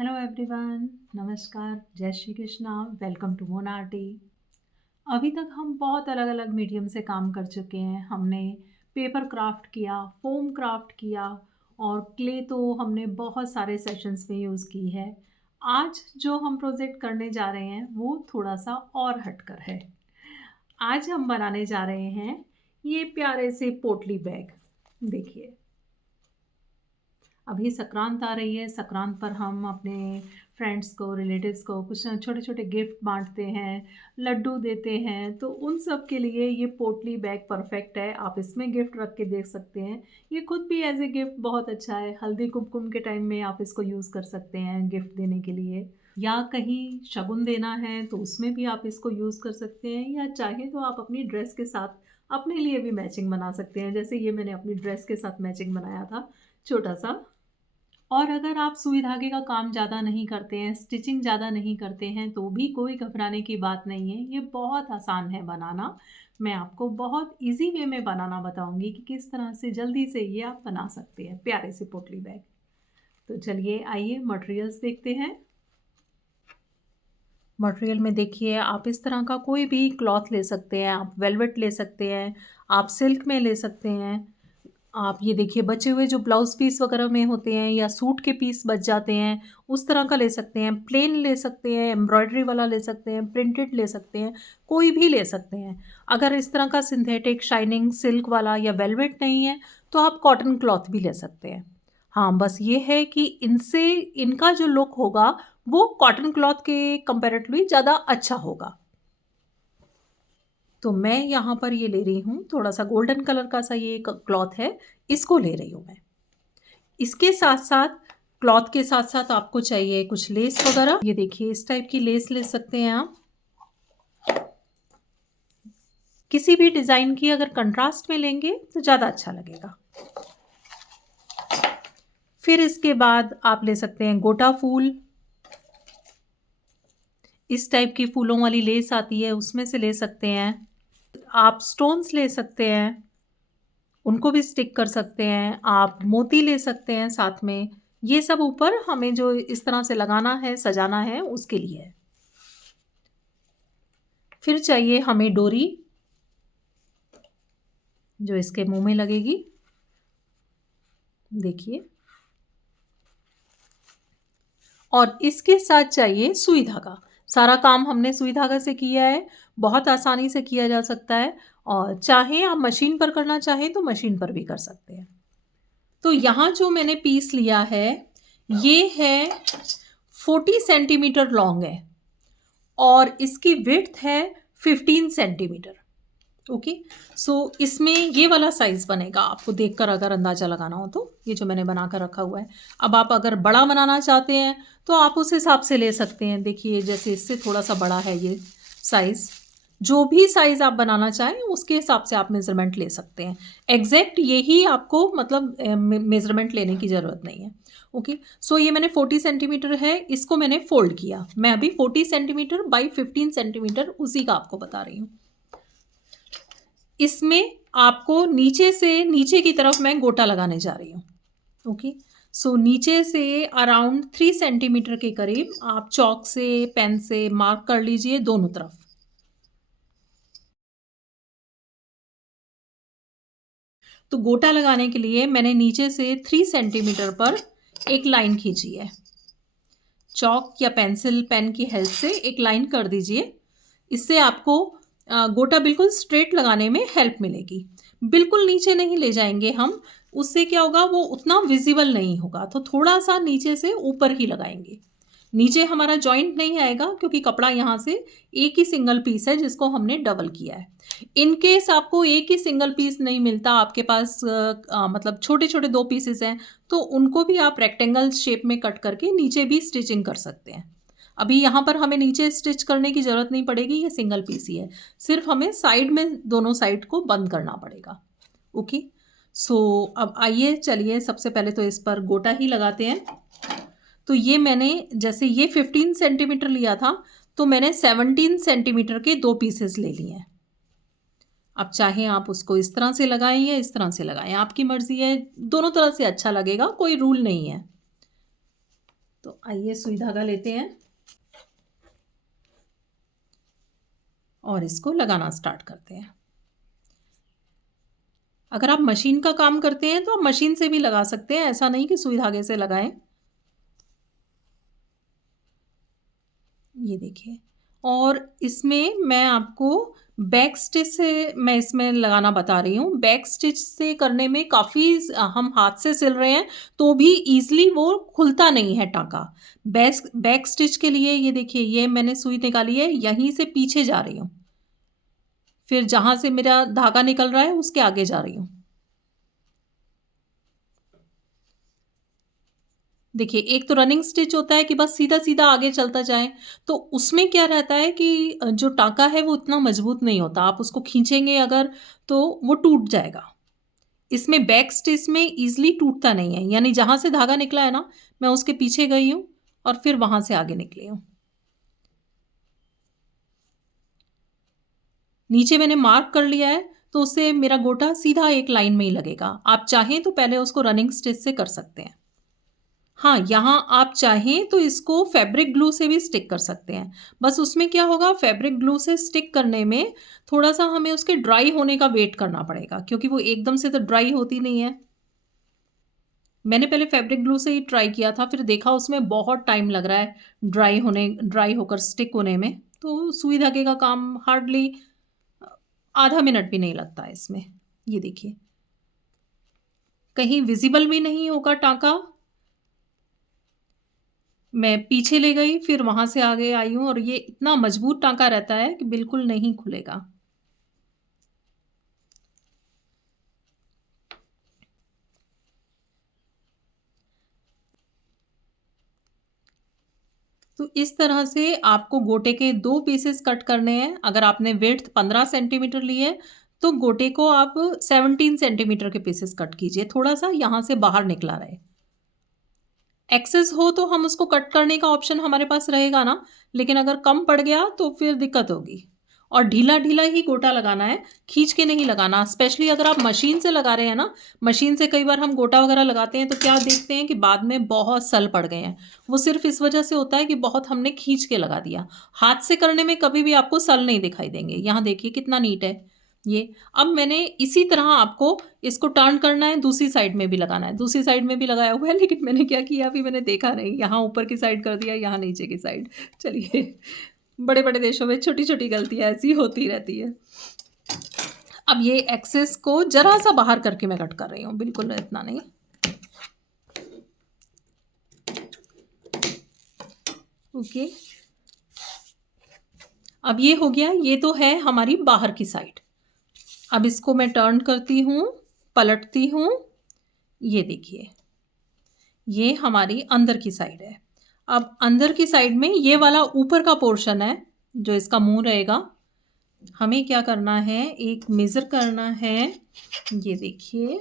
Hello everyone, नमस्कार, जय Shri Krishna, welcome to Mona Arty. अभी तक हम बहुत अलग अलग मीडियम से काम कर चुके हैं। हमने पेपर क्राफ्ट किया, फोम क्राफ्ट किया और क्ले तो हमने बहुत सारे सेशंस में यूज़ की है। आज जो हम प्रोजेक्ट करने जा रहे हैं वो थोड़ा सा और हटकर है। आज हम बनाने जा रहे हैं ये प्यारे से पोटली बैग। देखिए, अभी संक्रांत आ रही है। संक्रांत पर हम अपने फ्रेंड्स को, रिलेटिव्स को कुछ छोटे छोटे गिफ्ट बांटते हैं, लड्डू देते हैं। तो उन सब के लिए ये पोटली बैग परफेक्ट है। आप इसमें गिफ्ट रख के देख सकते हैं। ये खुद भी एज ए गिफ्ट बहुत अच्छा है। हल्दी कुमकुम के टाइम में आप इसको यूज़ कर सकते हैं गिफ्ट देने के लिए, या कहीं शगुन देना है तो उसमें भी आप इसको यूज़ कर सकते हैं, या चाहे तो आप अपनी ड्रेस के साथ अपने लिए भी मैचिंग बना सकते हैं। जैसे ये मैंने अपनी ड्रेस के साथ मैचिंग बनाया था, छोटा सा। और अगर आप सुई धागे का काम ज़्यादा नहीं करते हैं, स्टिचिंग ज़्यादा नहीं करते हैं, तो भी कोई घबराने की बात नहीं है। ये बहुत आसान है बनाना। मैं आपको बहुत ईज़ी वे में बनाना बताऊँगी कि किस तरह से जल्दी से ये आप बना सकते हैं प्यारे से पोटली बैग। तो चलिए आइए मटेरियल्स देखते हैं। मटेरियल में देखिए, आप इस तरह का कोई भी क्लॉथ ले सकते हैं। आप वेलवेट ले सकते हैं, आप सिल्क में ले सकते हैं। आप ये देखिए, बचे हुए जो ब्लाउज़ पीस वगैरह में होते हैं या सूट के पीस बच जाते हैं, उस तरह का ले सकते हैं। प्लेन ले सकते हैं, एम्ब्रॉयडरी वाला ले सकते हैं, प्रिंटेड ले सकते हैं, कोई भी ले सकते हैं। अगर इस तरह का सिंथेटिक, शाइनिंग, सिल्क वाला या वेलवेट नहीं है, तो आप कॉटन क्लॉथ भी ले सकते हैं। हाँ, बस ये है कि इनसे इनका जो लुक होगा, वो कॉटन क्लॉथ के कंपैरेटिवली ज़्यादा अच्छा होगा। तो मैं यहाँ पर ये ले रही हूँ, थोड़ा-सा गोल्डन कलर का सा ये क क्लॉथ है, इसको ले रही हूँ मैं। इसके साथ-साथ, क्लॉथ के साथ-साथ आपको चाहिए कुछ लेस वगैरह। ये देखिए, इस टाइप की लेस ले सकते हैं आप। किसी भी डिज़ाइन की अगर कंट्रास्ट में लेंगे तो ज़्यादा अच्छा लगेगा। फिर इसके बाद आप ले सकते हैं गोटा फूल। इस टाइप की फूलों वाली लेस आती है, उसमें से ले सकते हैं। आप स्टोन्स ले सकते हैं, उनको भी स्टिक कर सकते हैं। आप मोती ले सकते हैं साथ में। ये सब ऊपर हमें जो इस तरह से लगाना है, सजाना है, उसके लिए है। फिर चाहिए हमें डोरी, जो इसके मुँह में लगेगी। देखिए, और इसके साथ चाहिए सुई धागा। सारा काम हमने सुई धागा से किया है, बहुत आसानी से किया जा सकता है। और चाहे आप मशीन पर करना चाहें तो मशीन पर भी कर सकते हैं। तो यहाँ जो मैंने पीस लिया है, ये है 40 सेंटीमीटर लॉन्ग है और इसकी विड्थ है 15 सेंटीमीटर। ओके, सो इसमें ये वाला साइज़ बनेगा। आपको देखकर अगर अंदाज़ा लगाना हो तो ये जो मैंने बना कर रखा हुआ है। अब आप अगर बड़ा बनाना चाहते हैं तो आप उस हिसाब से ले सकते हैं। देखिए, जैसे इससे थोड़ा सा बड़ा है ये साइज़। जो भी साइज़ आप बनाना चाहें उसके हिसाब से आप मेज़रमेंट ले सकते हैं। एग्जैक्ट यही आपको मतलब मेज़रमेंट लेने की ज़रूरत नहीं है। ओके, सो ये मैंने 40 सेंटीमीटर है, इसको मैंने फ़ोल्ड किया। मैं अभी 40 सेंटीमीटर बाई 15 सेंटीमीटर उसी का आपको बता रही हूँ। इसमें आपको नीचे से नीचे की तरफ मैं गोटा लगाने जा रही हूँ। ओके, सो नीचे से अराउंड 3 सेंटीमीटर के करीब आप चॉक से, पेन से मार्क कर लीजिए दोनों तरफ। तो गोटा लगाने के लिए मैंने नीचे से 3 सेंटीमीटर पर एक लाइन खींची है। चॉक या पेंसिल पेन की हेल्प से एक लाइन कर दीजिए। इससे आपको गोटा बिल्कुल स्ट्रेट लगाने में हेल्प मिलेगी। बिल्कुल नीचे नहीं ले जाएंगे हम, उससे क्या होगा, वो उतना विजिबल नहीं होगा। तो थोड़ा सा नीचे से ऊपर ही लगाएंगे। नीचे हमारा जॉइंट नहीं आएगा क्योंकि कपड़ा यहाँ से एक ही सिंगल पीस है जिसको हमने डबल किया है। इन केस आपको एक ही सिंगल पीस नहीं मिलता, आपके पास मतलब छोटे छोटे 2 पीसेस हैं, तो उनको भी आप रेक्टेंगल शेप में कट करके नीचे भी स्टिचिंग कर सकते हैं। अभी यहाँ पर हमें नीचे स्टिच करने की ज़रूरत नहीं पड़ेगी, ये सिंगल पीस ही है। सिर्फ हमें साइड में दोनों साइड को बंद करना पड़ेगा। ओके, सो अब आइए, चलिए सबसे पहले तो इस पर गोटा ही लगाते हैं। तो ये मैंने, जैसे ये 15 सेंटीमीटर लिया था, तो मैंने 17 सेंटीमीटर के 2 पीसेस ले लिए हैं। अब चाहे आप उसको इस तरह से लगाएं या इस तरह से लगाएं, आपकी मर्ज़ी है। दोनों तरह से अच्छा लगेगा, कोई रूल नहीं है। तो तो आइए सुई धागा लेते हैं और इसको लगाना स्टार्ट करते हैं। अगर आप मशीन का काम करते हैं तो आप मशीन से भी लगा सकते हैं, ऐसा नहीं कि सुई धागे से लगाएं। ये देखिए, और इसमें मैं आपको बैक स्टिच से मैं इसमें लगाना बता रही हूँ। बैक स्टिच से करने में काफ़ी हम हाथ से सिल रहे हैं तो भी ईज़िली वो खुलता नहीं है टाँका। बैक स्टिच के लिए ये देखिए, ये मैंने सुई निकाली है, यहीं से पीछे जा रही हूँ, फिर जहाँ से मेरा धागा निकल रहा है उसके आगे जा रही हूँ। देखिए, एक तो रनिंग स्टिच होता है कि बस सीधा-सीधा आगे चलता जाएँ, तो उसमें क्या रहता है कि जो टाँका है वो उतना मज़बूत नहीं होता, आप उसको खींचेंगे अगर तो वो टूट जाएगा। इसमें बैक स्टिच में ईज़िली टूटता नहीं है, यानी जहाँ से धागा निकला है ना, मैं उसके पीछे गई हूँ और फिर वहाँ से आगे निकली हूँ। नीचे मैंने मार्क कर लिया है, तो उससे मेरा गोटा सीधा एक लाइन में ही लगेगा। आप चाहें तो पहले उसको रनिंग स्टिच से कर सकते हैं। हाँ, यहाँ आप चाहें तो इसको फैब्रिक ग्लू से भी स्टिक कर सकते हैं। बस उसमें क्या होगा, फैब्रिक ग्लू से स्टिक करने में थोड़ा-सा हमें उसके ड्राई होने का वेट करना पड़ेगा, क्योंकि वो एकदम से तो ड्राई होती नहीं है। मैंने पहले फैब्रिक ग्लू से ही ट्राई किया था, फिर देखा उसमें बहुत टाइम लग रहा है ड्राई होकर स्टिक होने में। तो सुई धागे का काम हार्डली आधा मिनट भी नहीं लगता है इसमें। ये देखिए, कहीं विज़िबल भी नहीं होगा टाँका। मैं पीछे ले गई, फिर वहाँ से आगे आई हूँ और ये इतना मज़बूत टाँका रहता है कि बिल्कुल नहीं खुलेगा। तो इस तरह से आपको गोटे के 2 पीसेस कट करने हैं। अगर आपने विड्थ 15 सेंटीमीटर ली है, तो गोटे को आप 17 सेंटीमीटर के पीसेस कट कीजिए, थोड़ा-सा यहाँ से बाहर निकला रहे। एक्सेस हो तो हम उसको कट करने का ऑप्शन हमारे पास रहेगा ना, लेकिन अगर कम पड़ गया तो फिर दिक्कत होगी। और ढीला-ढीला ही गोटा लगाना है, खींच के नहीं लगाना। स्पेशली अगर आप मशीन से लगा रहे हैं ना, मशीन से कई बार हम गोटा वगैरह लगाते हैं तो क्या देखते हैं कि बाद में बहुत सल पड़ गए हैं। वो सिर्फ़ इस वजह से होता है कि बहुत हमने खींच के लगा दिया। हाथ से करने में कभी भी आपको सल नहीं दिखाई देंगे। यहाँ देखिए कितना नीट है ये। अब मैंने इसी तरह आपको इसको टर्न करना है, दूसरी साइड में भी लगाना है। दूसरी साइड में भी लगाया हुआ है, लेकिन मैंने क्या किया अभी मैंने देखा नहीं, यहाँ ऊपर की साइड कर दिया, यहाँ नीचे की साइड। चलिए, बड़े-बड़े देशों में छोटी-छोटी गलतियाँ ऐसी होती रहती है। अब ये एक्सेस को ज़रा-सा बाहर करके मैं कट कर रही हूँ, बिल्कुल इतना नहीं। ओके, अब ये हो गया, ये तो है हमारी बाहर की साइड। अब इसको मैं टर्न करती हूँ, पलटती हूँ, ये देखिए, ये हमारी अंदर की साइड है। अब अंदर की साइड में ये वाला ऊपर का पोर्शन है, जो इसका मुँह रहेगा। हमें क्या करना है, एक मेज़र करना है, ये देखिए,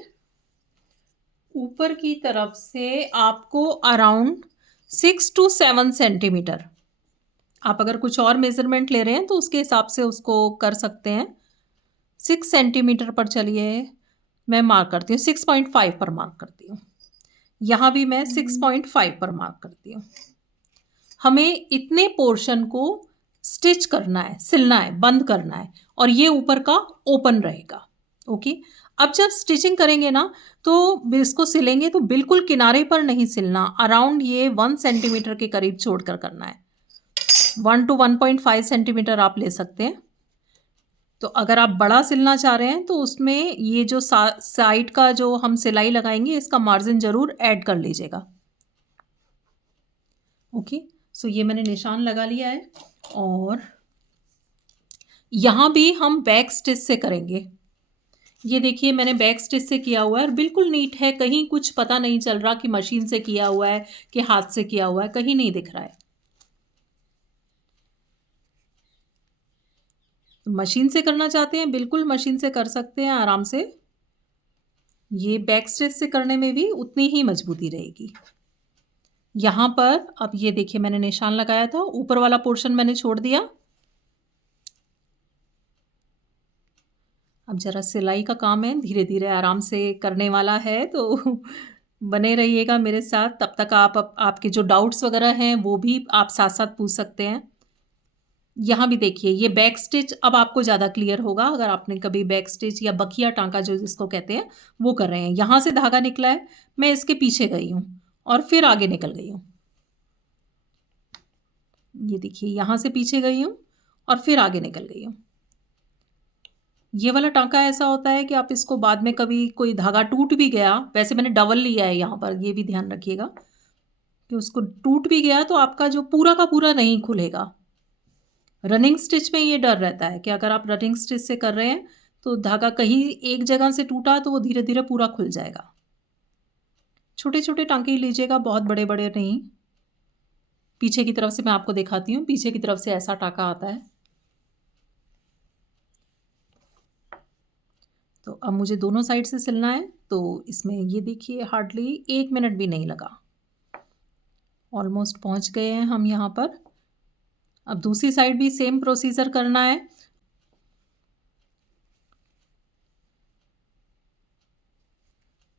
ऊपर की तरफ से आपको अराउंड 6 टू 7 सेंटीमीटर। आप अगर कुछ और मेज़रमेंट ले रहे हैं तो उसके हिसाब से उसको कर सकते हैं। 6 सेंटीमीटर पर चलिए, मैं मार्क करती हूँ, 6.5 पर मार्क करती हूँ। यहाँ भी मैं 6.5 पर मार्क करती हूँ। हमें इतने पोर्शन को स्टिच करना है, सिलना है, बंद करना है, और ये ऊपर का ओपन रहेगा। ओके, अब जब स्टिचिंग करेंगे ना, तो इसको सिलेंगे तो बिल्कुल किनारे पर नहीं सिलना, अराउंड ये 1 सेंटीमीटर के करीब छोड़कर करना है। 1 टू 1.5 सेंटीमीटर आप ले सकते हैं। तो अगर आप बड़ा सिलना चाह रहे हैं तो उसमें ये जो साइड का जो हम सिलाई लगाएंगे, इसका मार्जिन ज़रूर ऐड कर लीजिएगा। ओके, सो ये मैंने निशान लगा लिया है, और यहाँ भी हम बैक स्टिच से करेंगे। ये देखिए, मैंने बैक स्टिच से किया हुआ है और बिल्कुल नीट है, कहीं कुछ पता नहीं चल रहा कि मशीन से किया हुआ है कि हाथ से किया हुआ है, कहीं नहीं दिख रहा है। मशीन से करना चाहते हैं, बिल्कुल मशीन से कर सकते हैं आराम से। ये बैक स्टिच से करने में भी उतनी ही मजबूती रहेगी। यहाँ पर अब ये देखिए, मैंने निशान लगाया था, ऊपर वाला पोर्शन मैंने छोड़ दिया। अब ज़रा सिलाई का काम है, धीरे-धीरे आराम से करने वाला है, तो बने रहिएगा मेरे साथ, तब तक आप आपके जो डाउट्स वगैरह हैं वो भी आप साथ साथ पूछ सकते हैं। यहाँ भी देखिए ये बैक स्टिच अब आपको ज़्यादा क्लियर होगा अगर आपने कभी बैक स्टिच या बखिया टाँका जो जिसको कहते हैं वो कर रहे हैं। यहाँ से धागा निकला है, मैं इसके पीछे गई हूँ और फिर आगे निकल गई हूँ। ये देखिए यहाँ से पीछे गई हूँ और फिर आगे निकल गई हूँ। ये वाला टाँका ऐसा होता है कि आप इसको बाद में कभी कोई धागा टूट भी गया, वैसे मैंने डबल लिया है यहाँ पर, ये भी ध्यान रखिएगा कि उसको टूट भी गया तो आपका जो पूरा का पूरा नहीं खुलेगा। रनिंग स्टिच में ये डर रहता है कि अगर आप रनिंग स्टिच से कर रहे हैं तो धागा कहीं एक जगह से टूटा तो वो धीरे धीरे पूरा खुल जाएगा। छोटे छोटे टाँके ही लीजिएगा, बहुत बड़े बड़े नहीं। पीछे की तरफ से मैं आपको दिखाती हूँ, पीछे की तरफ से ऐसा टाँका आता है। तो अब मुझे दोनों साइड से सिलना है, तो इसमें ये देखिए हार्डली 1 मिनट भी नहीं लगा। ऑलमोस्ट पहुंच गए हैं हम यहाँ पर। अब दूसरी साइड भी सेम प्रोसीजर करना है।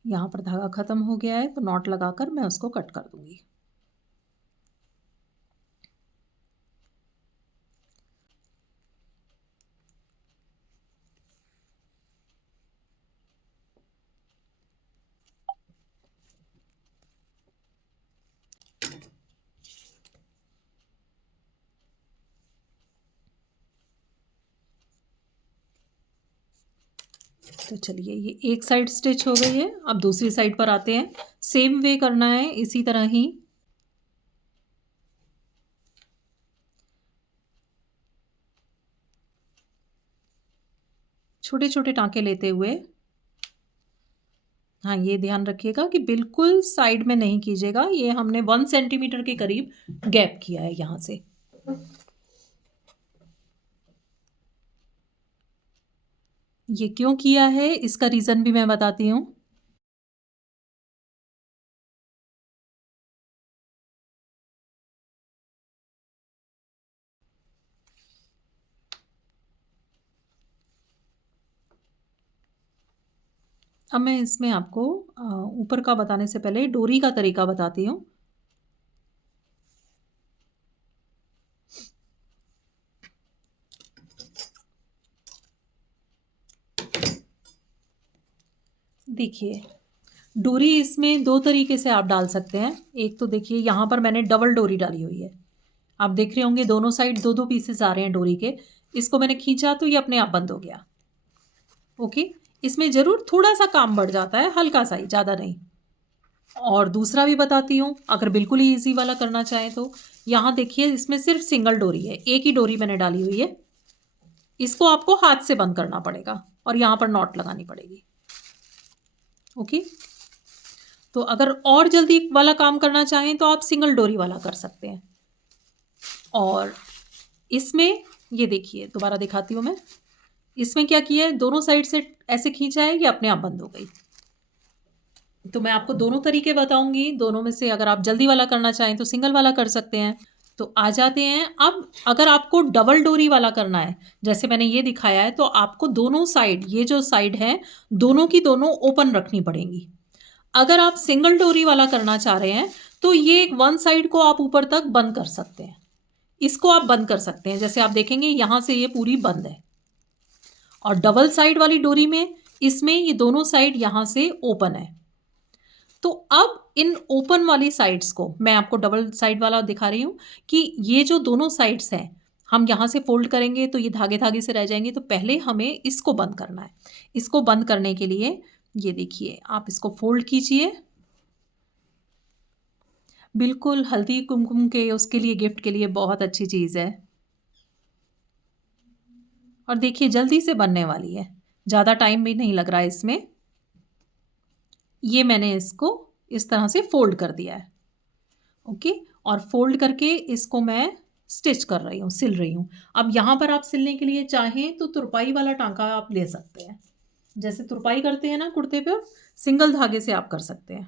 यहाँ पर धागा ख़त्म हो गया है तो नॉट लगाकर मैं उसको कट कर दूंगी। तो चलिए ये एक साइड स्टिच हो गई है, अब दूसरी साइड पर आते हैं। सेम वे करना है, इसी तरह ही। छोटे छोटे टांके लेते हुए, हाँ ये ध्यान रखिएगा कि बिल्कुल साइड में नहीं कीजिएगा। ये हमने 1 सेंटीमीटर के करीब गैप किया है यहाँ से। ये क्यों किया है इसका रीज़न भी मैं बताती हूँ। अब मैं इसमें आपको ऊपर का बताने से पहले डोरी का तरीका बताती हूँ। देखिए डोरी इसमें 2 तरीके से आप डाल सकते हैं। एक तो देखिए यहाँ पर मैंने डबल डोरी डाली हुई है। आप देख रहे होंगे दोनों साइड 2-2 पीसेस आ रहे हैं डोरी के। इसको मैंने खींचा तो ये अपने आप बंद हो गया। ओके, इसमें ज़रूर थोड़ा-सा काम बढ़ जाता है, हल्का सा ही, ज़्यादा नहीं। और दूसरा भी बताती हूँ, अगर बिल्कुल ही ईज़ी वाला करना चाहें तो यहाँ देखिए इसमें सिर्फ सिंगल डोरी है, एक ही डोरी मैंने डाली हुई है। इसको आपको हाथ से बंद करना पड़ेगा और यहाँ पर नॉट लगानी पड़ेगी। ओके, तो अगर और जल्दी वाला काम करना चाहें तो आप सिंगल डोरी वाला कर सकते हैं। और इसमें ये देखिए दोबारा दिखाती हूँ मैं। इसमें क्या किया है, दोनों साइड से ऐसे खींचा है, ये अपने आप बंद हो गई। तो मैं आपको दोनों तरीके बताऊंगी, दोनों में से अगर आप जल्दी वाला करना चाहें तो सिंगल वाला कर सकते हैं। तो आ जाते हैं अब, अगर आपको डबल डोरी वाला करना है जैसे मैंने ये दिखाया है, तो आपको दोनों साइड, ये जो साइड है दोनों की दोनों ओपन रखनी पड़ेंगी। अगर आप सिंगल डोरी वाला करना चाह रहे हैं तो ये वन साइड को आप ऊपर तक बंद कर सकते हैं। इसको आप बंद कर सकते हैं, जैसे आप देखेंगे यहां से ये पूरी बंद है। और डबल साइड वाली डोरी में इसमें ये दोनों साइड यहां से ओपन है। तो अब इन ओपन वाली साइड्स को मैं आपको डबल साइड वाला दिखा रही हूं कि ये जो दोनों साइड्स हैं, हम यहां से फोल्ड करेंगे तो ये धागे धागे से रह जाएंगे। तो पहले हमें इसको बंद करना है। इसको बंद करने के लिए ये देखिए, आप इसको फोल्ड कीजिए। बिल्कुल हल्दी कुमकुम के उसके लिए, गिफ्ट के लिए बहुत अच्छी चीज़ है। और देखिए जल्दी से बनने वाली है, ज़्यादा टाइम भी नहीं लग रहा है इसमें। ये मैंने इसको इस तरह से फोल्ड कर दिया है। ओके, और फोल्ड करके इसको मैं स्टिच कर रही हूँ, सिल रही हूँ। अब यहाँ पर आप सिलने के लिए चाहें तो तुरपाई वाला टांका आप ले सकते हैं। जैसे तुरपाई करते हैं ना कुर्ते पे, सिंगल धागे से आप कर सकते हैं।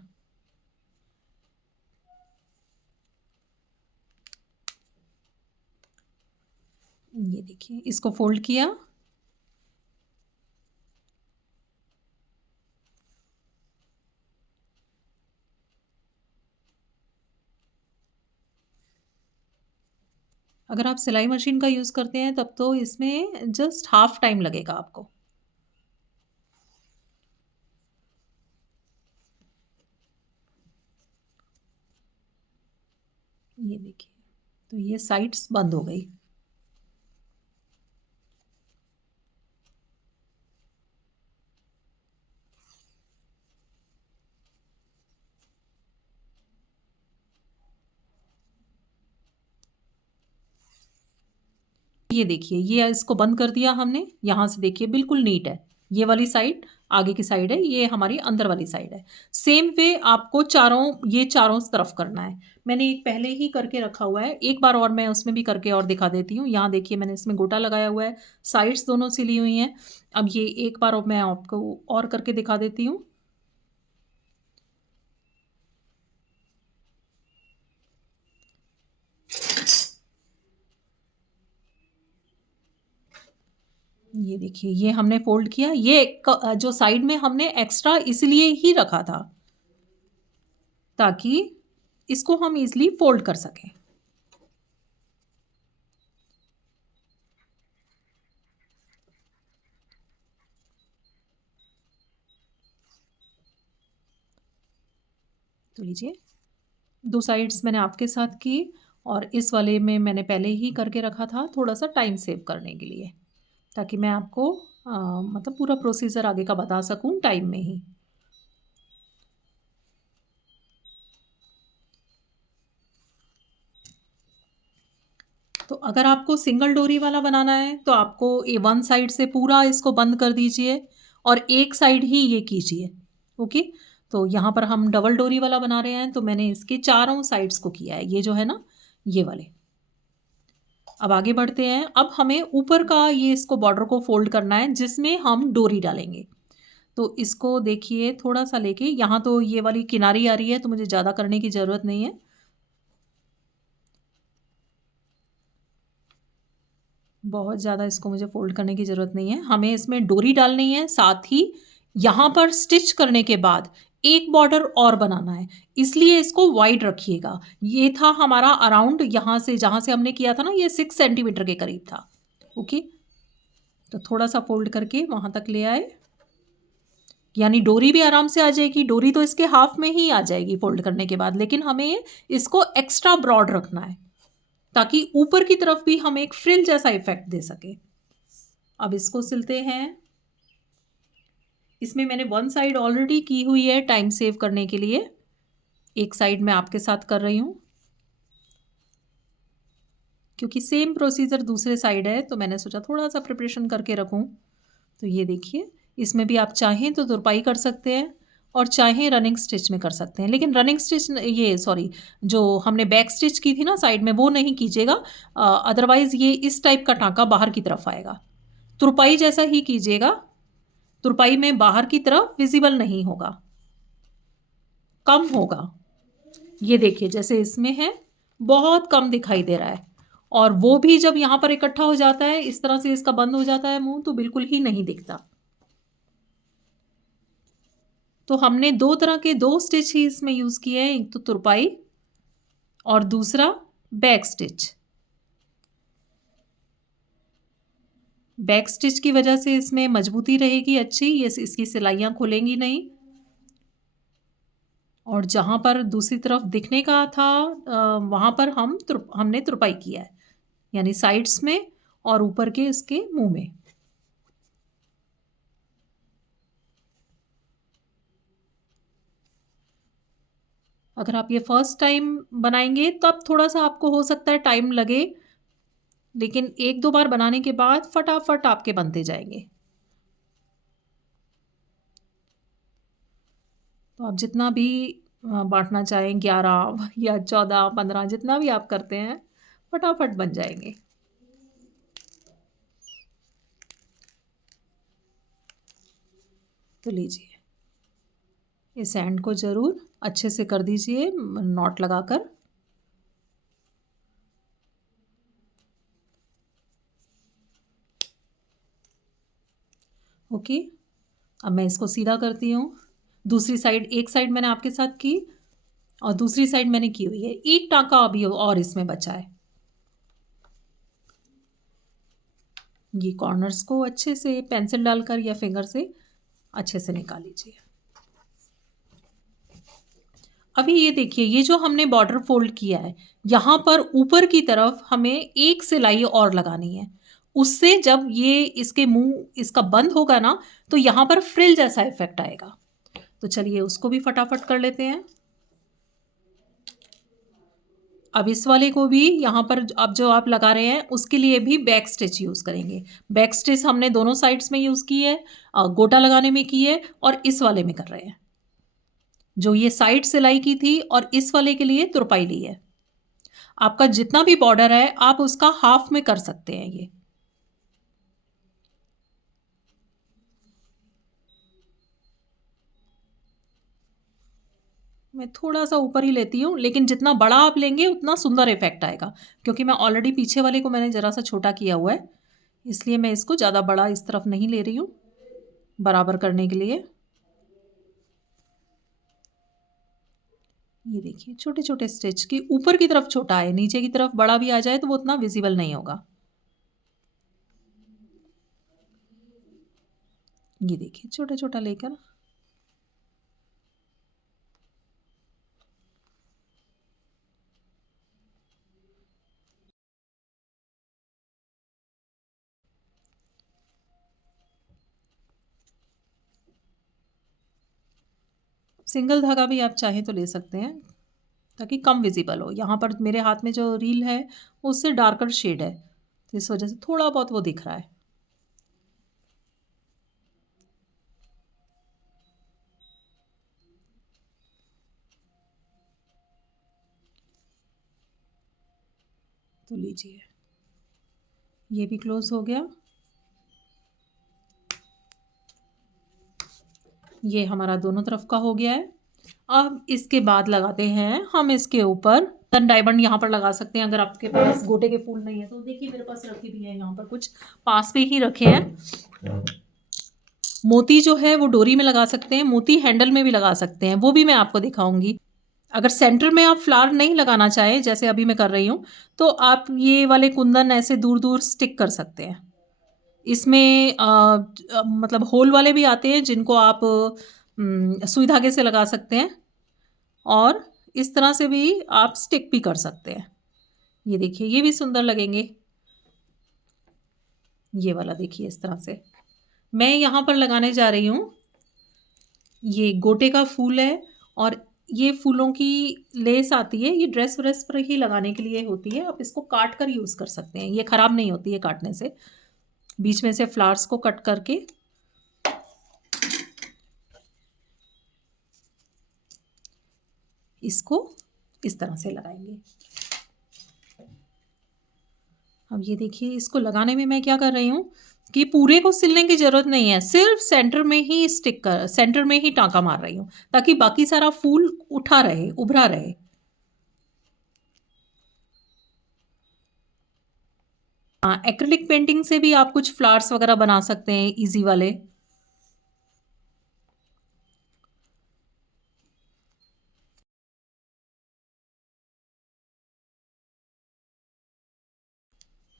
ये देखिए इसको फोल्ड किया, अगर आप सिलाई मशीन का यूज़ करते हैं तब तो इसमें जस्ट हाफ टाइम लगेगा आपको। ये देखिए, तो ये साइड्स बंद हो गई। ये देखिए, ये इसको बंद कर दिया हमने, यहाँ से देखिए बिल्कुल नीट है। ये वाली साइड आगे की साइड है, ये हमारी अंदर वाली साइड है। सेम वे आपको ये चारों तरफ करना है। मैंने एक पहले ही करके रखा हुआ है, एक बार और मैं उसमें भी करके और दिखा देती हूँ। यहाँ देखिए मैंने इसमें गोटा लगाया हुआ है, साइड्स दोनों सिली हुई हैं। अब ये एक बार और मैं आपको और करके दिखा देती हूँ। ये देखिए, ये हमने फ़ोल्ड किया, जो साइड में हमने एक्स्ट्रा इसलिए ही रखा था, ताकि इसको हम ईज़िली फ़ोल्ड कर सकें। तो लीजिए, 2 साइड्स मैंने आपके साथ की और इस वाले में मैंने पहले ही करके रखा था, थोड़ा-सा टाइम सेव करने के लिए, ताकि मैं आपको मतलब पूरा प्रोसीजर आगे का बता सकूँ टाइम में ही। तो अगर आपको सिंगल डोरी वाला बनाना है, तो आपको वन साइड से पूरा इसको बंद कर दीजिए और एक साइड ही ये कीजिए, ओके। तो यहाँ पर हम डबल डोरी वाला बना रहे हैं, तो मैंने इसके चारों साइड्स को किया है, ये जो है ना, ये वाले। अब आगे बढ़ते हैं। अब हमें ऊपर का ये इसको बॉर्डर को फोल्ड करना है, जिसमें हम डोरी डालेंगे। तो इसको देखिए थोड़ा सा लेके, यहाँ तो ये वाली किनारी आ रही है, तो मुझे ज़्यादा करने की ज़रूरत नहीं है। बहुत ज़्यादा इसको मुझे फ़ोल्ड करने की ज़रूरत नहीं है। हमें इसमें डोरी डालनी है, साथ ही यहाँ पर स्टिच करने के बाद एक बॉर्डर और बनाना है, इसलिए इसको वाइड रखिएगा। ये था हमारा अराउंड, यहाँ से जहाँ से हमने किया था ना, ये 6 सेंटीमीटर के करीब था, ओके। तो थोड़ा-सा फ़ोल्ड करके वहाँ तक ले आए, यानी डोरी भी आराम से आ जाएगी। डोरी तो इसके हाफ में ही आ जाएगी फ़ोल्ड करने के बाद, लेकिन हमें इसको एक्स्ट्रा ब्रॉड रखना है, ताकि ऊपर की तरफ भी हम एक फ्रिल जैसा इफ़ेक्ट दे सकें। अब इसको सिलते हैं। इसमें मैंने वन साइड ऑलरेडी की हुई है टाइम सेव करने के लिए, एक साइड मैं आपके साथ कर रही हूँ, क्योंकि सेम प्रोसीजर दूसरे साइड है, तो मैंने सोचा थोड़ा सा प्रिपरेशन करके रखूँ। तो ये देखिए, इसमें भी आप चाहें तो तुरपाई कर सकते हैं और चाहें रनिंग स्टिच में कर सकते हैं, लेकिन रनिंग स्टिच ये सॉरी, जो हमने बैक स्टिच की थी ना साइड में, वो नहीं कीजिएगा। अदरवाइज़ ये इस टाइप का टाँका बाहर की तरफ आएगा। तुरपाई जैसा ही कीजिएगा, तुरपाई में बाहर की तरफ विजिबल नहीं होगा, कम होगा। ये देखिए जैसे इसमें है, बहुत कम दिखाई दे रहा है, और वो भी जब यहाँ पर इकट्ठा हो जाता है, इस तरह से इसका बंद हो जाता है मुँह, तो बिल्कुल ही नहीं दिखता। तो हमने 2 तरह के 2 स्टिच ही इसमें यूज़ किए हैं, एक तो तुरपाई और दूसरा बैक स्टिच। बैक स्टिच की वजह से इसमें मजबूती रहेगी अच्छी, ये इसकी सिलाइयाँ खुलेंगी नहीं। और जहाँ पर दूसरी तरफ दिखने का था, वहाँ पर हमने तुरपाई किया है, यानी साइड्स में और ऊपर के इसके मुँह में। अगर आप ये फर्स्ट टाइम बनाएँगे, तब थोड़ा-सा आपको हो सकता है टाइम लगे, लेकिन 1-2 बार बनाने के बाद फटाफट आपके बनते जाएँगे। तो आप जितना भी बाँटना चाहें, 11 या 14, 15, जितना भी आप करते हैं, फटाफट बन जाएँगे। तो लीजिए, इस एंड को ज़रूर अच्छे से कर दीजिए नॉट लगाकर। ओके, अब मैं इसको सीधा करती हूँ। दूसरी साइड, एक साइड मैंने आपके साथ की और दूसरी साइड मैंने की हुई है। एक टाँका अभी और इसमें बचा है। ये कॉर्नर्स को अच्छे से पेंसिल डालकर या फिंगर से अच्छे से निकाल लीजिए। अभी ये देखिए, ये जो हमने बॉर्डर फोल्ड किया है, यहाँ पर ऊपर की तरफ हमें एक सिलाई और लगानी है। उससे जब ये इसके मुंह इसका बंद होगा ना, तो यहाँ पर फ्रिल जैसा इफेक्ट आएगा। तो चलिए उसको भी फटाफट कर लेते हैं। अब इस वाले को भी यहाँ पर अब जो आप लगा रहे हैं उसके लिए भी बैक स्टिच यूज़ करेंगे। बैक स्टिच हमने दोनों साइड्स में यूज़ की है, गोटा लगाने में की है और इस वाले में कर रहे हैं। जो ये साइड सिलाई की थी और इस वाले के लिए तुरपाई ली है। आपका जितना भी बॉर्डर है आप उसका हाफ में कर सकते हैं ये। मैं थोड़ा सा ऊपर ही लेती हूँ, लेकिन जितना बड़ा आप लेंगे उतना सुंदर इफेक्ट आएगा, क्योंकि मैं ऑलरेडी पीछे वाले को मैंने ज़रा सा छोटा किया हुआ है, इसलिए मैं इसको ज़्यादा बड़ा इस तरफ नहीं ले रही हूँ बराबर करने के लिए। ये देखिए छोटे छोटे स्टिच की ऊपर की तरफ छोटा है, नीचे की तरफ बड़ा भी आ जाए तो वो उतना विजिबल नहीं होगा। ये देखिए छोटा छोटा लेकर सिंगल धागा भी आप चाहें तो ले सकते हैं, ताकि कम विजिबल हो। यहाँ पर मेरे हाथ में जो रील है उससे डार्कर शेड है, तो इस वजह से थोड़ा बहुत वो दिख रहा है। तो लीजिए, ये भी क्लोज हो गया। ये हमारा दोनों तरफ का हो गया है। अब इसके बाद लगाते हैं हम इसके ऊपर तन डायमंड। यहाँ पर लगा सकते हैं, अगर आपके पास गोटे के फूल नहीं है तो देखिए मेरे पास रखे भी हैं, यहाँ पर कुछ पास पे ही रखे हैं। मोती जो है वो डोरी में लगा सकते हैं, मोती हैंडल में भी लगा सकते हैं, वो भी मैं आपको दिखाऊंगी। अगर सेंटर में आप फ्लावर नहीं लगाना चाहे जैसे अभी मैं कर रही हूँ, तो आप ये वाले कुंदन ऐसे दूर दूर स्टिक कर सकते हैं। इसमें मतलब होल वाले भी आते हैं जिनको आप सुई धागे से लगा सकते हैं, और इस तरह से भी आप स्टिक भी कर सकते हैं। ये देखिए ये भी सुंदर लगेंगे। ये वाला देखिए इस तरह से मैं यहाँ पर लगाने जा रही हूँ। ये गोटे का फूल है और ये फूलों की लेस आती है, ये ड्रेस व्रेस पर ही लगाने के लिए होती है। आप इसको काट कर यूज़ कर सकते हैं, ये ख़राब नहीं होती है काटने से। बीच में से फ्लावर्स को कट करके इसको इस तरह से लगाएंगे। अब ये देखिए इसको लगाने में मैं क्या कर रही हूँ कि पूरे को सिलने की ज़रूरत नहीं है, सिर्फ सेंटर में ही स्टिक कर, सेंटर में ही टाँका मार रही हूँ, ताकि बाकी सारा फूल उठा रहे, उभरा रहे। हाँ, एक्रिलिक पेंटिंग से भी आप कुछ फ्लावर्स वगैरह बना सकते हैं इजी वाले।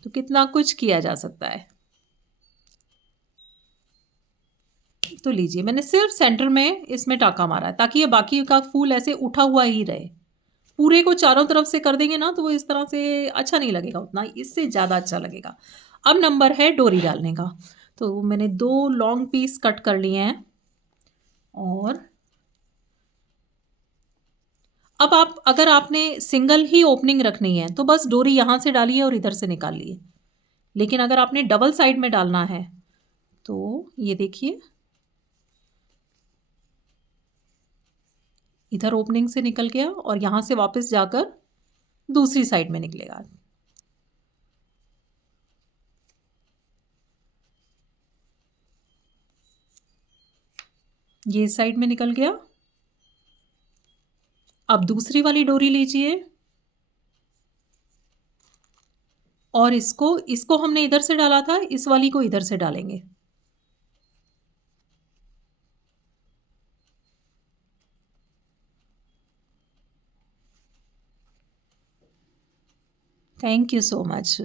तो कितना कुछ किया जा सकता है। तो लीजिए मैंने सिर्फ सेंटर में इसमें टाँका मारा है, ताकि ये बाकी का फूल ऐसे उठा हुआ ही रहे। पूरे को चारों तरफ से कर देंगे ना तो वो इस तरह से अच्छा नहीं लगेगा उतना, इससे ज़्यादा अच्छा लगेगा। अब नंबर है डोरी डालने का। तो मैंने 2 लॉन्ग पीस कट कर लिए हैं, और अब आप अगर आपने सिंगल ही ओपनिंग रखनी है तो बस डोरी यहाँ से डालिए और इधर से निकालिए। लेकिन अगर आपने डबल साइड में डालना है तो ये देखिए इधर ओपनिंग से निकल गया और यहाँ से वापस जाकर दूसरी साइड में निकलेगा। ये इस साइड में निकल गया। अब दूसरी वाली डोरी लीजिए और इसको इसको हमने इधर से डाला था, इस वाली को इधर से डालेंगे। Thank you so much.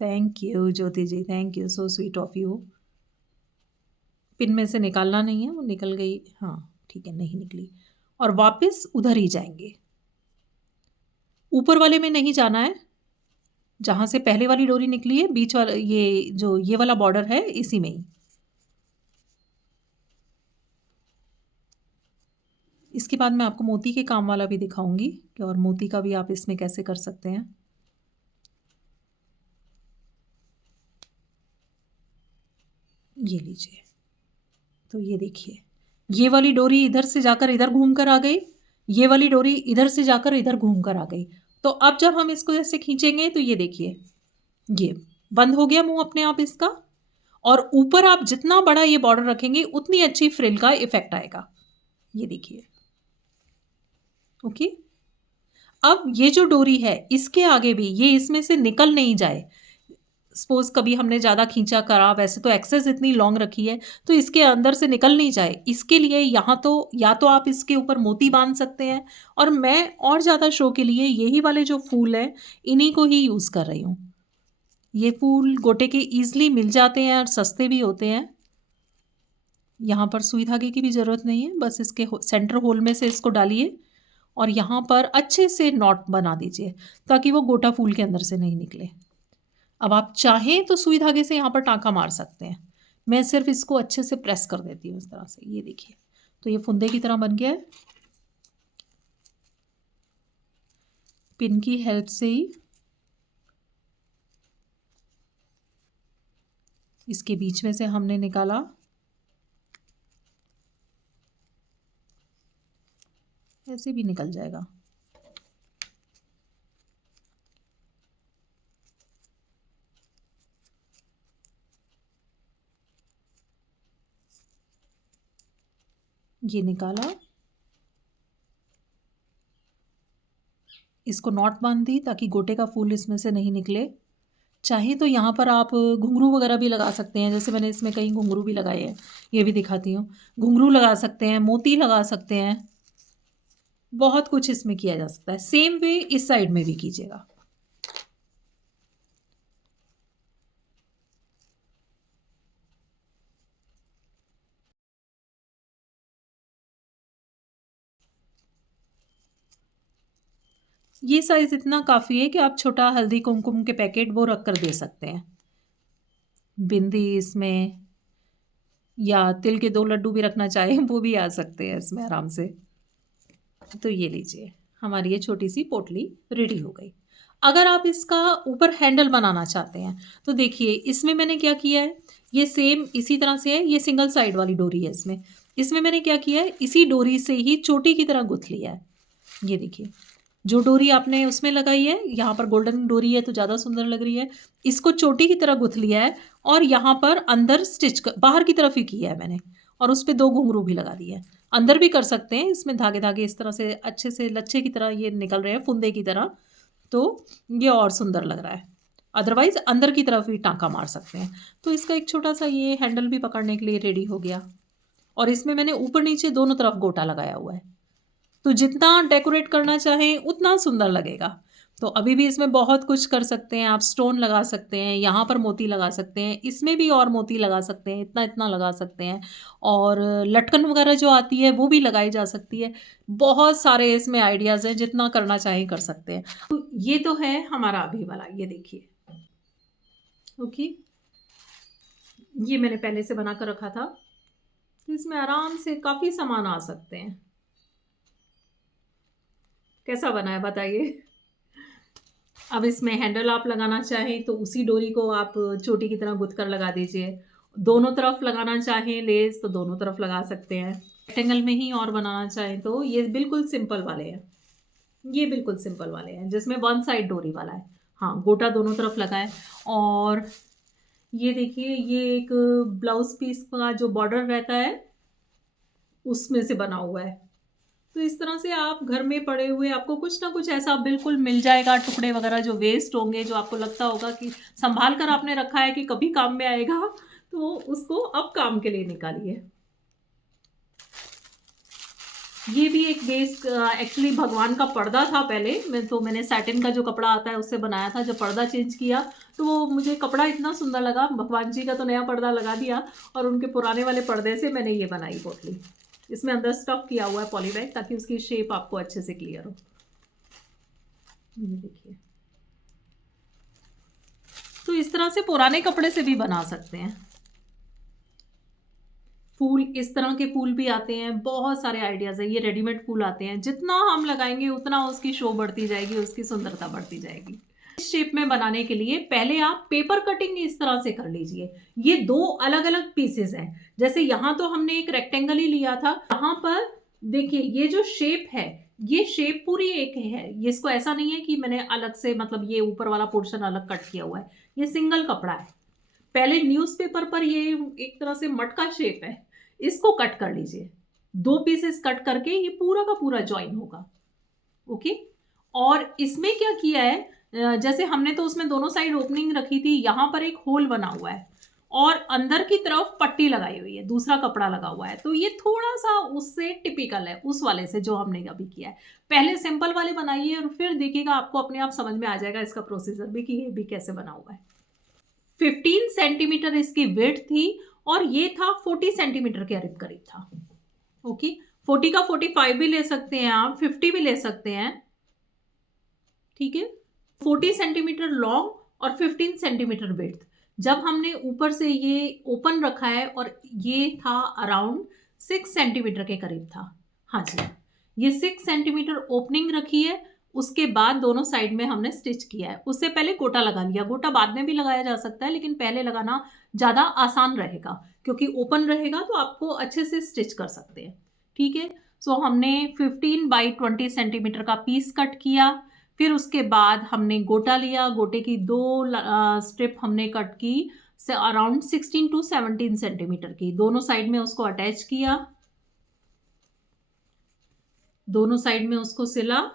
Thank you Jyoti ji, thank you, so sweet of you. Pin में से निकालना नहीं है, वो निकल गई। हाँ ठीक है, नहीं निकली। और वापस उधर ही जाएंगे, ऊपर वाले में नहीं जाना है। जहाँ से पहले वाली डोरी निकली है, बीच वाला ये जो ये वाला बॉर्डर है, इसी में ही। इसके बाद मैं आपको मोती के काम वाला भी दिखाऊंगी कि और मोती का भी आप इसमें कैसे कर सकते हैं। ये लीजिए, तो ये देखिए, ये वाली डोरी इधर से जाकर इधर घूम कर आ गई, ये वाली डोरी इधर से जाकर इधर घूम कर आ गई। तो अब जब हम इसको ऐसे खींचेंगे तो ये देखिए, ये बंद हो गया मुंह अपने आप इसका। और ऊपर आप जितना बड़ा ये बॉर्डर रखेंगे उतनी अच्छी फ्रिल का इफेक्ट आएगा। ये देखिए, ओके। अब ये जो डोरी है, इसके आगे भी ये इसमें से निकल नहीं जाए। सपोज कभी हमने ज़्यादा खींचा करा, वैसे तो एक्सेस इतनी लॉन्ग रखी है, तो इसके अंदर से निकल नहीं जाए, इसके लिए यहाँ तो या तो आप इसके ऊपर मोती बांध सकते हैं, और मैं और ज़्यादा शो के लिए यही वाले जो फूल हैं, इन्हीं को ही यूज़ कर रही हूँ। ये फूल गोटे के ईजिली मिल जाते हैं और सस्ते भी होते हैं। यहाँ पर सुई धागे की भी ज़रूरत नहीं है, बस इसके सेंटर होल में से इसको डालिए और यहाँ पर अच्छे से नॉट बना दीजिए, ताकि वो गोटा फूल के अंदर से नहीं निकले। अब आप चाहें तो सुई धागे से यहाँ पर टाँका मार सकते हैं, मैं सिर्फ इसको अच्छे से प्रेस कर देती हूँ इस तरह से। ये देखिए, तो ये फुंदे की तरह बन गया है। पिन की हेल्प से ही इसके बीच में से हमने निकाला, ऐसे भी निकल जाएगा। ये निकाला, इसको नॉट बांध दी ताकि गोटे का फूल इसमें से नहीं निकले। चाहे तो यहाँ पर आप घुंघरू वगैरह भी लगा सकते हैं, जैसे मैंने इसमें कई घुंघरू भी लगाए हैं, ये भी दिखाती हूँ। घुंघरू लगा सकते हैं, मोती लगा सकते हैं, बहुत कुछ इसमें किया जा सकता है। सेम वे इस साइड में भी कीजिएगा। ये साइज इतना काफ़ी है कि आप छोटा हल्दी कुमकुम के पैकेट वो रख कर दे सकते हैं। बिंदी इसमें, या तिल के 2 लड्डू भी रखना चाहें वो भी आ सकते हैं इसमें आराम से। तो ये लीजिए, हमारी ये छोटी सी पोटली रेडी हो गई। अगर आप इसका ऊपर हैंडल बनाना चाहते हैं तो देखिए, इसमें मैंने क्या किया है, ये सेम इसी तरह से है, ये सिंगल साइड वाली डोरी है इसमें। इसमें मैंने क्या किया है, इसी डोरी से ही चोटी की तरह गुथ लिया है। ये देखिए, जो डोरी आपने उसमें लगाई है, यहाँ पर गोल्डन डोरी है तो ज़्यादा सुंदर लग रही है, इसको चोटी की तरह गुथ लिया है और यहाँ पर अंदर बाहर की तरफ ही किया है मैंने, और उस पर 2 घुंघरू भी लगा दिए हैं। अंदर भी कर सकते हैं, इसमें धागे धागे इस तरह से अच्छे से लच्छे की तरह ये निकल रहे हैं, फुंदे की तरह, तो ये और सुंदर लग रहा है। अदरवाइज़ अंदर की तरफ भी टाँका मार सकते हैं। तो इसका एक छोटा सा ये हैंडल भी पकड़ने के लिए रेडी हो गया, और इसमें मैंने ऊपर नीचे दोनों तरफ गोटा लगाया हुआ है, तो जितना डेकोरेट करना चाहें उतना सुंदर लगेगा। तो अभी भी इसमें बहुत कुछ कर सकते हैं, आप स्टोन लगा सकते हैं, यहाँ पर मोती लगा सकते हैं, इसमें भी और मोती लगा सकते हैं, इतना इतना लगा सकते हैं, और लटकन वगैरह जो आती है वो भी लगाई जा सकती है। बहुत सारे इसमें आइडियाज़ हैं, जितना करना चाहें कर सकते हैं। तो ये तो है हमारा अभी वाला, ये देखिए, ओके। ये मैंने पहले से बना कर रखा था, तो इसमें आराम से काफ़ी सामान आ सकते हैं। कैसा बना है बताइए। अब इसमें हैंडल आप लगाना चाहें तो उसी डोरी को आप चोटी की तरह गुथ कर लगा दीजिए। दोनों तरफ लगाना चाहें लेस तो दोनों तरफ लगा सकते हैं। रेक्टेंगल में ही और बनाना चाहें तो ये बिल्कुल सिंपल वाले हैं, ये बिल्कुल सिंपल वाले हैं जिसमें वन साइड डोरी वाला है। हाँ, गोटा दोनों तरफ लगाए। और ये देखिए, ये एक ब्लाउज पीस का जो बॉर्डर रहता है उसमें से बना हुआ है। तो इस तरह से आप घर में पड़े हुए आपको कुछ ना कुछ ऐसा बिल्कुल मिल जाएगा, टुकड़े वगैरह जो वेस्ट होंगे, जो आपको लगता होगा कि संभाल कर आपने रखा है कि कभी काम में आएगा, तो उसको अब काम के लिए निकालिए। ये भी एक बेस एक्चुअली भगवान का पर्दा था पहले, मैंने सैटिन का जो कपड़ा आता है उससे बनाया था। जब पर्दा चेंज किया तो वो मुझे कपड़ा इतना सुंदर लगा, भगवान जी का तो नया पर्दा लगा दिया और उनके पुराने वाले पर्दे से मैंने ये बनाई पोटली। इसमें अंदर स्टफ किया हुआ है पॉलीबैग, ताकि उसकी शेप आपको अच्छे से क्लियर हो। ये देखिए, तो इस तरह से पुराने कपड़े से भी बना सकते हैं। फूल, इस तरह के फूल भी आते हैं, बहुत सारे आइडियाज़ हैं। ये रेडीमेड फूल आते हैं, जितना हम लगाएंगे उतना उसकी शो बढ़ती जाएगी, उसकी सुंदरता बढ़ती जाएगी। इस शेप में बनाने के लिए पहले आप पेपर कटिंग इस तरह से कर लीजिए। ये दो अलग अलग पीसेस हैं। जैसे यहाँ तो हमने एक रेक्टेंगल ही लिया था, यहाँ पर देखिए ये जो शेप है, ये शेप पूरी एक है। ये इसको ऐसा नहीं है कि मैंने अलग से, मतलब ये ऊपर वाला पोर्शन अलग कट किया हुआ है, ये सिंगल कपड़ा है। पहले न्यूज़पेपर पर ये एक तरह से मटका शेप है, इसको कट कर लीजिए। 2 पीसेस कट करके ये पूरा का पूरा जॉइन होगा। ओके, और इसमें क्या किया है, जैसे हमने तो उसमें दोनों साइड ओपनिंग रखी थी, यहाँ पर एक होल बना हुआ है और अंदर की तरफ पट्टी लगाई हुई है, दूसरा कपड़ा लगा हुआ है। तो ये थोड़ा सा उससे टिपिकल है, उस वाले से जो हमने अभी किया है। पहले सिंपल वाले बनाइए और फिर देखिएगा, आपको अपने आप समझ में आ जाएगा इसका प्रोसीजर भी कि ये भी कैसे बना हुआ है। 15 सेंटीमीटर इसकी विड्थ थी और ये था 40 सेंटीमीटर के करीब करीब था। ओके, 40 का 45 भी ले सकते हैं आप, 50 भी ले सकते हैं। ठीक है, 40 सेंटीमीटर लॉन्ग और 15 सेंटीमीटर विड्थ। जब हमने ऊपर से ये ओपन रखा है और ये था अराउंड 6 सेंटीमीटर के करीब था। हाँ जी, ये 6 सेंटीमीटर ओपनिंग रखी है। उसके बाद दोनों साइड में हमने स्टिच किया है। उससे पहले गोटा लगा लिया। गोटा बाद में भी लगाया जा सकता है, लेकिन पहले लगाना ज़्यादा आसान रहेगा, क्योंकि ओपन रहेगा तो आपको अच्छे से स्टिच कर सकते हैं। ठीक है, सो हमने 15 बाई 20 सेंटीमीटर का पीस कट किया। फिर उसके बाद हमने गोटा लिया, गोटे की 2 स्ट्रिप हमने कट की से अराउंड 16 टू 17 सेंटीमीटर की। दोनों साइड में उसको अटैच किया, दोनों साइड में उसको सिला।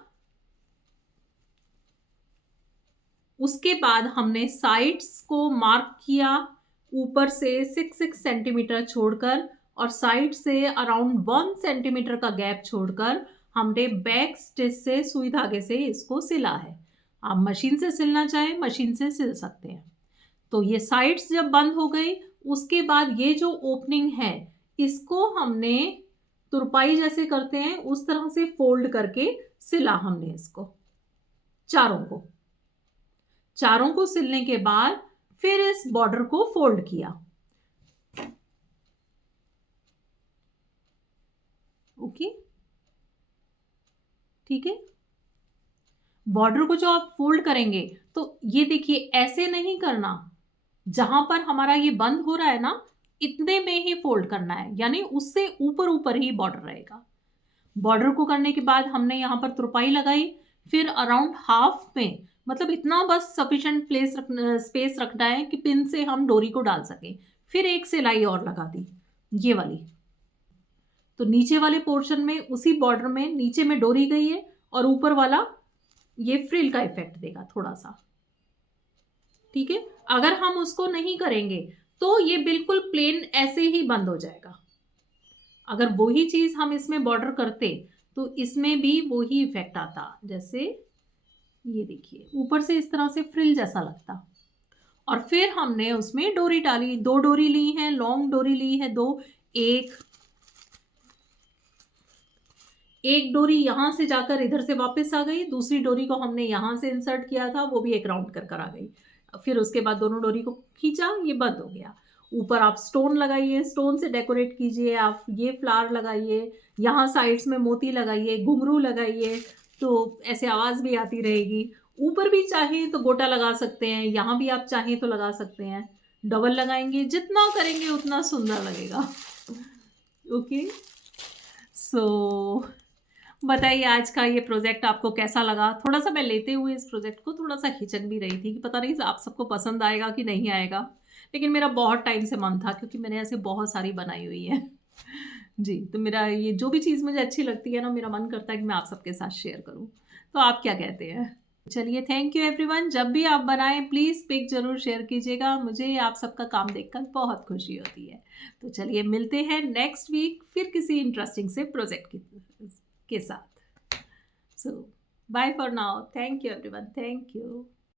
उसके बाद हमने साइड्स को मार्क किया, ऊपर से 6 सेंटीमीटर छोड़कर और साइड से अराउंड 1 सेंटीमीटर का गैप छोड़कर हमने बैक स्टिच से सुई धागे से इसको सिला है। आप मशीन से सिलना चाहें मशीन से सिल सकते हैं। तो ये साइड्स जब बंद हो गई, उसके बाद ये जो ओपनिंग है इसको हमने तुरपाई जैसे करते हैं उस तरह से फोल्ड करके सिला हमने इसको, चारों को सिलने के बाद फिर इस बॉर्डर को फोल्ड किया। ओके, ठीक है, बॉर्डर को जो आप फोल्ड करेंगे तो ये देखिए ऐसे नहीं करना, जहां पर हमारा ये बंद हो रहा है ना, इतने में ही फोल्ड करना है, यानी उससे ऊपर ऊपर ही बॉर्डर रहेगा। बॉर्डर को करने के बाद हमने यहाँ पर तुरपाई लगाई, फिर अराउंड हाफ में, मतलब इतना बस सफिशिएंट स्पेस रखना है कि पिन से हम डोरी को डाल सकें। फिर एक सिलाई और लगा दी, ये वाली। तो नीचे वाले पोर्शन में उसी बॉर्डर में नीचे में डोरी गई है और ऊपर वाला ये फ्रिल का इफेक्ट देगा थोड़ा सा। ठीक है, अगर हम उसको नहीं करेंगे तो ये बिल्कुल प्लेन ऐसे ही बंद हो जाएगा। अगर वही चीज हम इसमें बॉर्डर करते तो इसमें भी वही इफेक्ट आता। जैसे ये देखिए, ऊपर से इस तरह से फ्रिल जैसा लगता। और फिर हमने उसमें डोरी डाली, 2 डोरी ली है, लॉन्ग डोरी ली है 2। एक डोरी यहां से जाकर इधर से वापस आ गई, दूसरी डोरी को हमने यहां से इंसर्ट किया था, वो भी एक राउंड कर आ गई। फिर उसके बाद दोनों डोरी को खींचा, ये बंद हो गया। ऊपर आप स्टोन लगाइए, स्टोन से डेकोरेट कीजिए, आप ये फ्लावर लगाइए, यहाँ साइड्स में मोती लगाइए, घुंघरू लगाइए, तो ऐसे आवाज़ भी आती रहेगी। ऊपर भी चाहें तो गोटा लगा सकते हैं, यहाँ भी आप चाहें तो लगा सकते हैं। डबल लगाएंगे, जितना करेंगे उतना सुंदर लगेगा। ओके, सो बताइए आज का ये प्रोजेक्ट आपको कैसा लगा। थोड़ा सा मैं लेते हुए इस प्रोजेक्ट को थोड़ा सा हिचक भी रही थी कि पता नहीं आप सबको पसंद आएगा कि नहीं आएगा, लेकिन मेरा बहुत टाइम से मन था, क्योंकि मैंने ऐसे बहुत सारी बनाई हुई है। जी, तो मेरा ये जो भी चीज़ मुझे अच्छी लगती है ना, मेरा मन करता है कि मैं आप सबके साथ शेयर करूँ। तो आप क्या कहते हैं? चलिए, थैंक यू एवरीवन। जब भी आप बनाएं प्लीज़ पिक ज़रूर शेयर कीजिएगा, मुझे आप सबका काम देखकर बहुत खुशी होती है। तो चलिए मिलते हैं नेक्स्ट वीक फिर किसी इंटरेस्टिंग से प्रोजेक्ट की के साथ। So bye for now, thank you everyone, thank you.